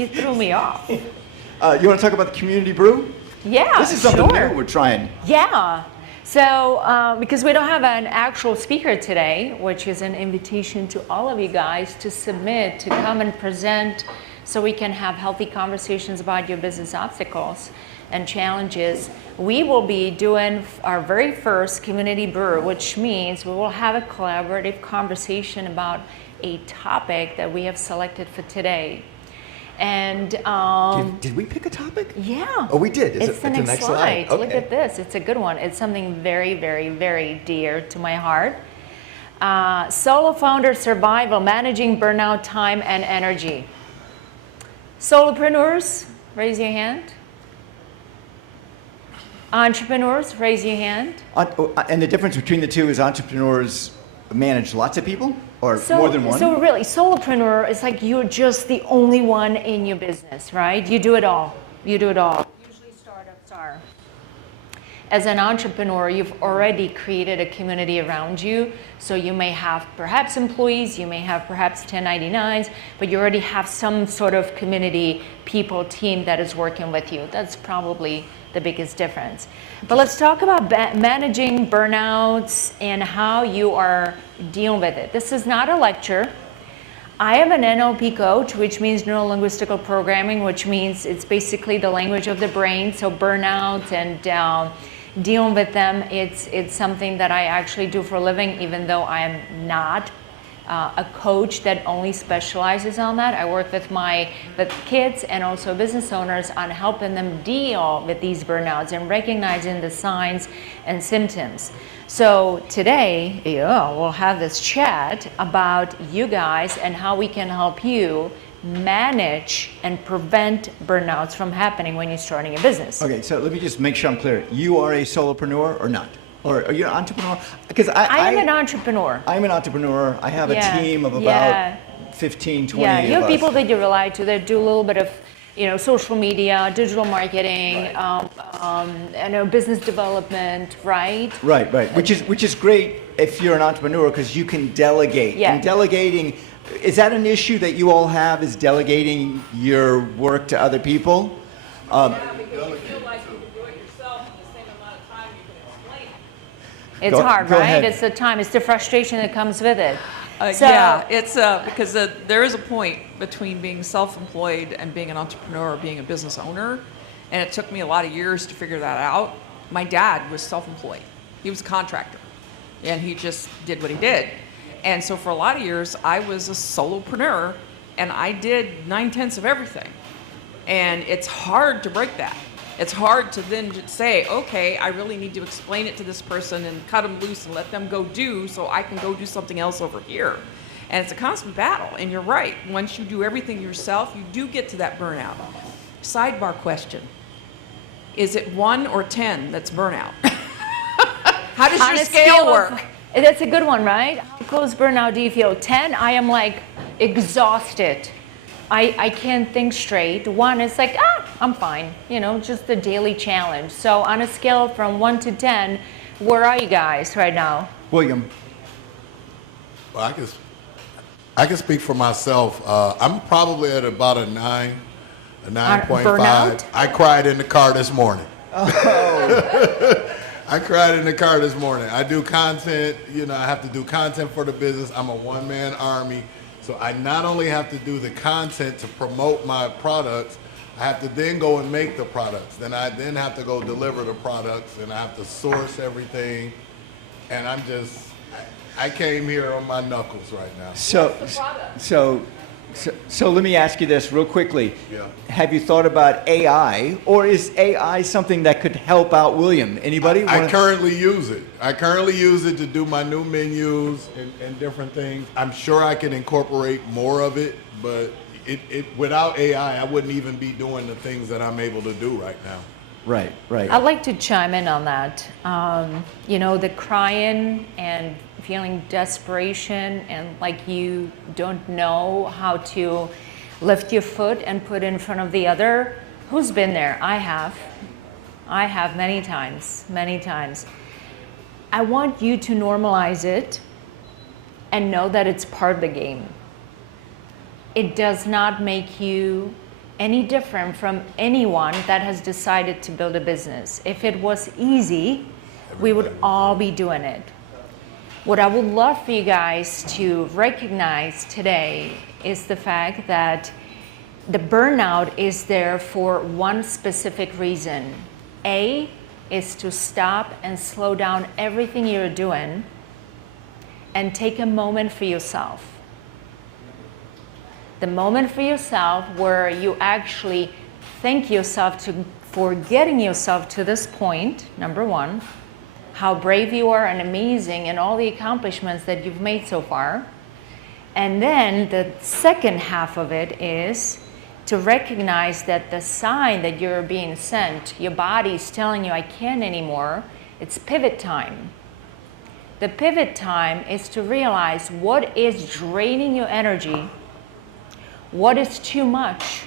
You threw me off. You want to talk about the Community Brew? Yeah, This is something sure. new we're trying. Yeah. So, because we don't have an actual speaker today, which is an invitation to all of you guys to submit, to come and present so we can have healthy conversations about your business obstacles and challenges. We will be doing our very first Community Brew, which means we will have a collaborative conversation about a topic that we have selected for today. And did we pick a topic? yeah. Oh, we did. It's the next slide. Okay. Look at this. It's a good one. It's something very, very, very dear to my heart. Solo founder survival, managing burnout, time, and energy. Solopreneurs, raise your hand. Entrepreneurs, raise your hand. And the difference between the two is entrepreneurs manage lots of people or more than one? So really, solopreneur is like you're just the only one in your business, right? You do it all. You do it all. Usually startups are. As an entrepreneur, you've already created a community around you. So you may have perhaps employees, you may have perhaps 1099s, but you already have some sort of community, people, team that is working with you. That's probably the biggest difference. But let's talk about managing burnouts and how you are dealing with it. This is not a lecture. I am an NLP coach, which means neuro-linguistical programming, which means it's basically the language of the brain. So burnout and dealing with them, it's something that I actually do for a living, even though I am not a coach that only specializes on that. I work with kids and also business owners on helping them deal with these burnouts and recognizing the signs and symptoms. So today, we'll have this chat about you guys and how we can help you manage and prevent burnouts from happening when you're starting a business. Okay, so let me just make sure I'm clear. You are a solopreneur or not? Or are you an entrepreneur? Because I am an entrepreneur. I'm an entrepreneur. I have a team of about 15, 20 Yeah, you have of people us. that you rely to that do a little bit of, social media, digital marketing, business development, right? Right. Which is great if you're an entrepreneur because you can delegate. Yeah. And delegating, is that an issue that you all have? Is delegating your work to other people? Yeah, because you feel like you can do it yourself in the same amount of time you can explain it. It's hard, go right? ahead. It's the time, it's the frustration that comes with it. Yeah, it's because there is a point between being self-employed and being an entrepreneur or being a business owner, and it took me a lot of years to figure that out. My dad was self-employed. He was a contractor, and he just did what he did. And so for a lot of years, I was a solopreneur, and I did 9/10 of everything. And it's hard to break that. It's hard to then just say, okay, I really need to explain it to this person and cut them loose and let them go do so I can go do something else over here. And it's a constant battle. And you're right. Once you do everything yourself, you do get to that burnout. Sidebar question. Is it 1 or 10 that's burnout? How does On your a scale work? That's a good one, right? How close burnout do you feel? 10, I am like exhausted. I can't think straight. 1 is like, I'm fine. Just the daily challenge. So on a scale from 1 to 10, where are you guys right now? William. Well, I can speak for myself. I'm probably at about a 9, a 9.5. Burnout? I cried in the car this morning. Oh. I cried in the car this morning. I do content, I have to do content for the business. I'm a one-man army. So I not only have to do the content to promote my products, I have to then go and make the products. Then I have to go deliver the products, and I have to source everything. And I came here on my knuckles right now. So let me ask you this real quickly. Yeah. Have you thought about AI, or is AI something that could help out William? Anybody? I currently use it. I currently use it to do my new menus and different things. I'm sure I can incorporate more of it, but without AI, I wouldn't even be doing the things that I'm able to do right now. Right. I'd like to chime in on that. The crying and feeling desperation and like you don't know how to lift your foot and put in front of the other. Who's been there? I have many times. I want you to normalize it and know that it's part of the game. It does not make you any different from anyone that has decided to build a business. If it was easy, we would all be doing it. What I would love for you guys to recognize today is the fact that the burnout is there for one specific reason. A is to stop and slow down everything you're doing and take a moment for yourself. The moment for yourself where you actually thank yourself for getting yourself to this point, number one, how brave you are and amazing and all the accomplishments that you've made so far. And then the second half of it is to recognize that the sign that you're being sent, your body's telling you, I can't anymore, it's pivot time. The pivot time is to realize what is draining your energy, what is too much,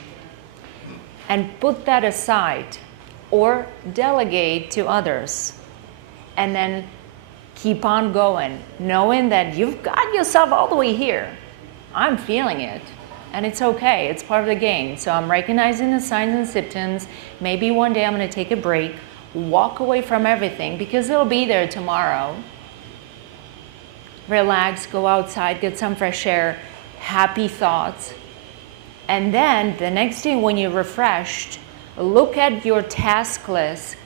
and put that aside or delegate to others. And then keep on going, knowing that you've got yourself all the way here. I'm feeling it, and it's okay. It's part of the game. So I'm recognizing the signs and symptoms. Maybe one day I'm going to take a break, walk away from everything because it'll be there tomorrow. Relax, go outside, get some fresh air, happy thoughts. And then the next day when you're refreshed, look at your task list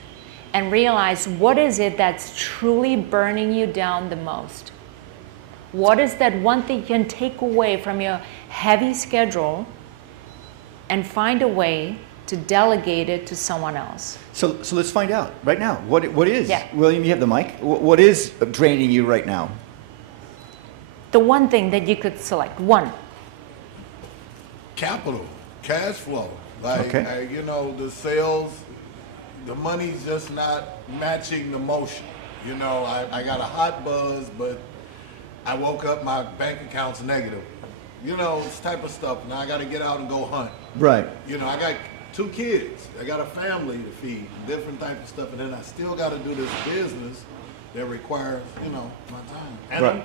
and realize what is it that's truly burning you down the most. What is that one thing you can take away from your heavy schedule and find a way to delegate it to someone else? So let's find out right now. What is, Yeah. William, you have the mic. What is draining you right now? The one thing that you could select, one. Capital, cash flow. Like, Okay. you know, the sales, the money's just not matching the motion. You know, I got a hot buzz, but I woke up, my bank account's negative. You know, this type of stuff. Now I got to get out and go hunt. Right. You know, I got 2 kids. I got a family to feed, different type of stuff. And then I still got to do this business that requires, you know, my time. And Right.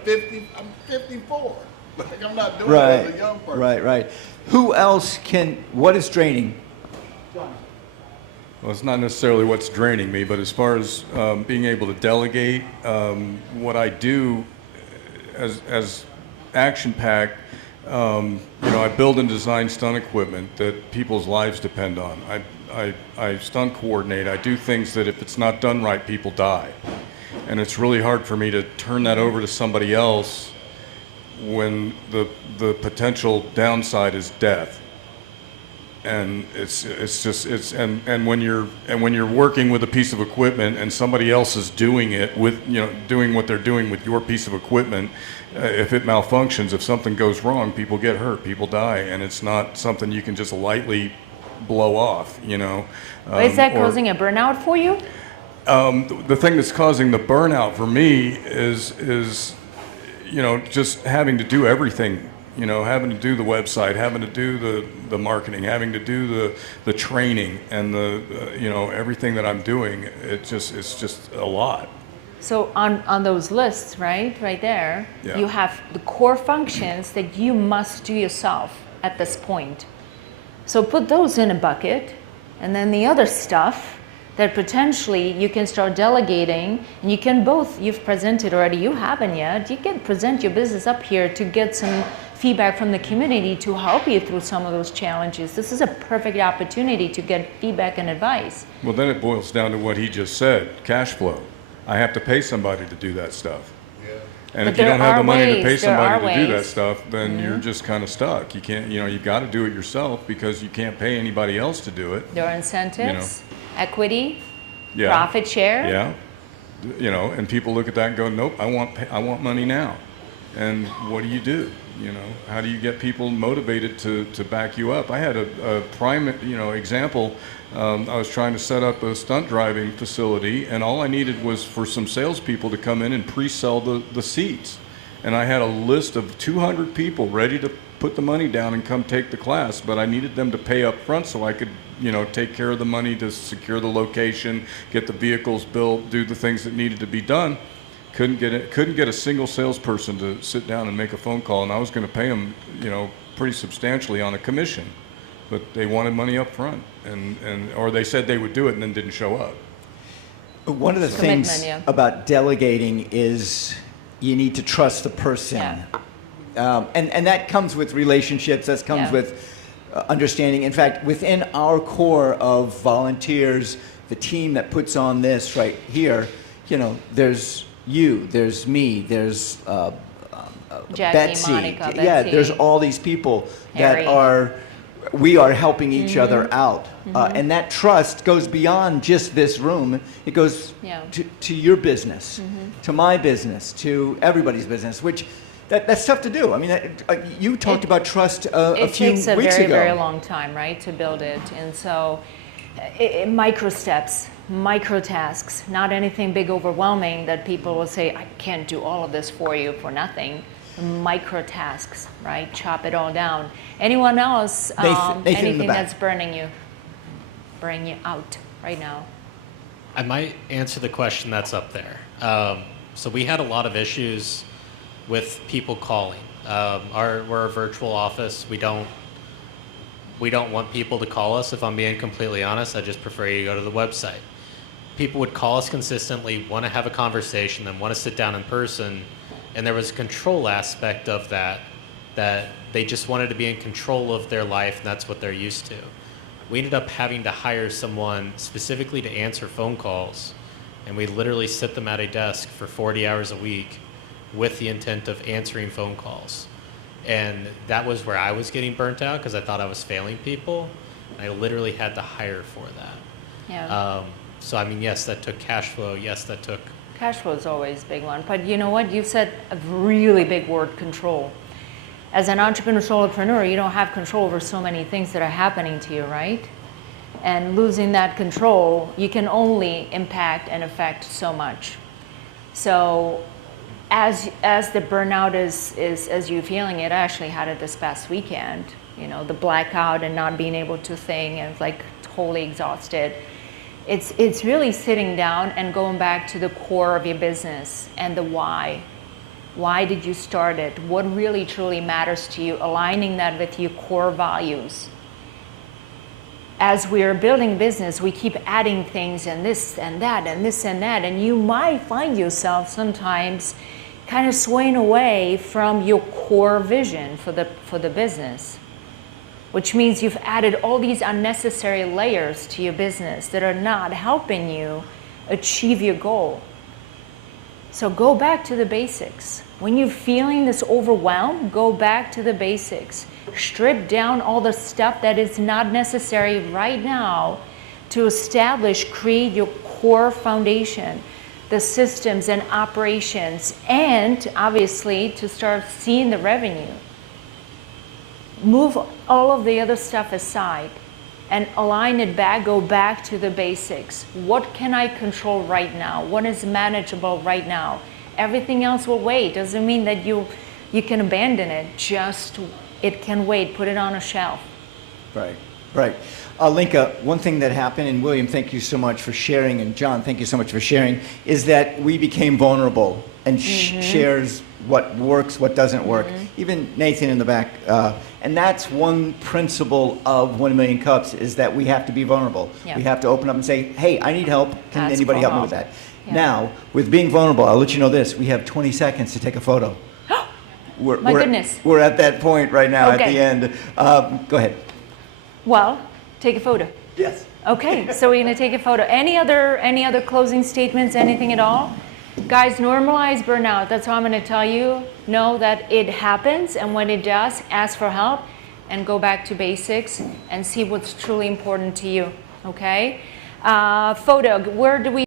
I'm 54. Like, I'm not doing it as a young person. Right. Who else what is draining? Well, it's not necessarily what's draining me, but as far as being able to delegate, what I do as action-packed, I build and design stunt equipment that people's lives depend on. I stunt coordinate. I do things that if it's not done right, people die. And it's really hard for me to turn that over to somebody else when the potential downside is death. And and when you're working with a piece of equipment and somebody else is doing it with, doing what they're doing with your piece of equipment, if it malfunctions, if something goes wrong, people get hurt, people die, and it's not something you can just lightly blow off, Is that causing a burnout for you? The thing that's causing the burnout for me is just having to do everything. Having to do the website, having to do the marketing, having to do the training, and everything that I'm doing. It's just a lot. So on those lists, right there, Yeah. you have the core functions that you must do yourself at this point. So put those in a bucket, and then the other stuff that potentially you can start delegating, and you can both, you've presented already, you haven't yet, you can present your business up here to get some feedback from the community to help you through some of those challenges. This is a perfect opportunity to get feedback and advice. Well, then it boils down to what he just said, cash flow. I have to pay somebody to do that stuff. Yeah. And But if you don't there have the are money to ways, pay there are somebody to do that ways. stuff, then you're just kind of stuck. You can't, you've got to do it yourself because you can't pay anybody else to do it. There are incentives, equity, Yeah. profit share. Yeah. And people look at that and go, nope, I want money now. And what do? How do you get people motivated to back you up? I had a prime, example. I was trying to set up a stunt driving facility, and all I needed was for some salespeople to come in and pre-sell the seats. And I had a list of 200 people ready to put the money down and come take the class, but I needed them to pay up front so I could, take care of the money to secure the location, get the vehicles built, do the things that needed to be done. Couldn't get a single salesperson to sit down and make a phone call, and I was going to pay them, pretty substantially on a commission. but they wanted money up front, or they said they would do it and then didn't show up. One of the Commitment, things yeah. about delegating is you need to trust the person. Yeah. And that comes with relationships, that comes Yeah. with understanding. In fact, within our core of volunteers, the team that puts on this right here, you know, there's you, there's me, there's Jackie, Betsy. Monica, Yeah, Betsy. there's all these people Harry. that we are helping each other out. And that trust goes beyond just this room. It goes Yeah. to your business, to my business, to everybody's business, which that's tough to do. I mean, you talked about trust a few It takes a weeks very, ago. very long time, right, to build it. And so micro steps, micro tasks, not anything big, overwhelming that people will say, I can't do all of this for you for nothing. Micro tasks, right? Chop it all down. Anyone else, Nathan in the anything back. that's burning you out right now? I might answer the question that's up there. So we had a lot of issues with people calling. We're a virtual office. We don't want people to call us. If I'm being completely honest, I just prefer you to go to the website. People would call us consistently, want to have a conversation, and want to sit down in person. And there was a control aspect of that they just wanted to be in control of their life, and that's what they're used to. We ended up having to hire someone specifically to answer phone calls, and we literally sit them at a desk for 40 hours a week with the intent of answering phone calls. And that was where I was getting burnt out because I thought I was failing people. I literally had to hire for that. Yeah. So, I mean, yes, that took cash flow. Yes, that took... Cash flow is always a big one. But you know what? You said a really big word, control. As an entrepreneur, solopreneur, you don't have control over so many things that are happening to you, right? And losing that control, you can only impact and affect so much. So as the burnout is as you're feeling it, I actually had it this past weekend, you know, the blackout and not being able to think and like totally exhausted. It's really sitting down and going back to the core of your business and the why. Why did you start it? What really truly matters to you? Aligning that with your core values. As we're building business, we keep adding things and this and that and this and that, and you might find yourself sometimes kind of swaying away from your core vision for the business, which means you've added all these unnecessary layers to your business that are not helping you achieve your goal. So go back to the basics. When you're feeling this overwhelm, go back to the basics. Strip down all the stuff that is not necessary right now to create your core foundation, the systems and operations, and obviously to start seeing the revenue. Move all of the other stuff aside and align it back, go back to the basics. What can I control right now? What is manageable right now? Everything else will wait. Doesn't mean that you can abandon it. Just it can wait. Put it on a shelf. Right, right. Linka, one thing that happened, and William, thank you so much for sharing, and John, thank you so much for sharing, is that we became vulnerable and shares what works, what doesn't work. Even Nathan in the back. And that's one principle of 1 Million Cups, is that we have to be vulnerable. Yeah. We have to open up and say, hey, I need help. Can Ask anybody for help me with help. that? Yeah. Now, with being vulnerable, I'll let you know this. We have 20 seconds to take a photo. My goodness. We're at that point right now at Okay. the end. Go ahead. Well, take a photo. Yes. Okay, so we're gonna take a photo. Any other closing statements, anything at all? Guys, normalize burnout. That's all I'm gonna tell you. Know that it happens, and when it does, ask for help and go back to basics and see what's truly important to you, okay? Photo, where do we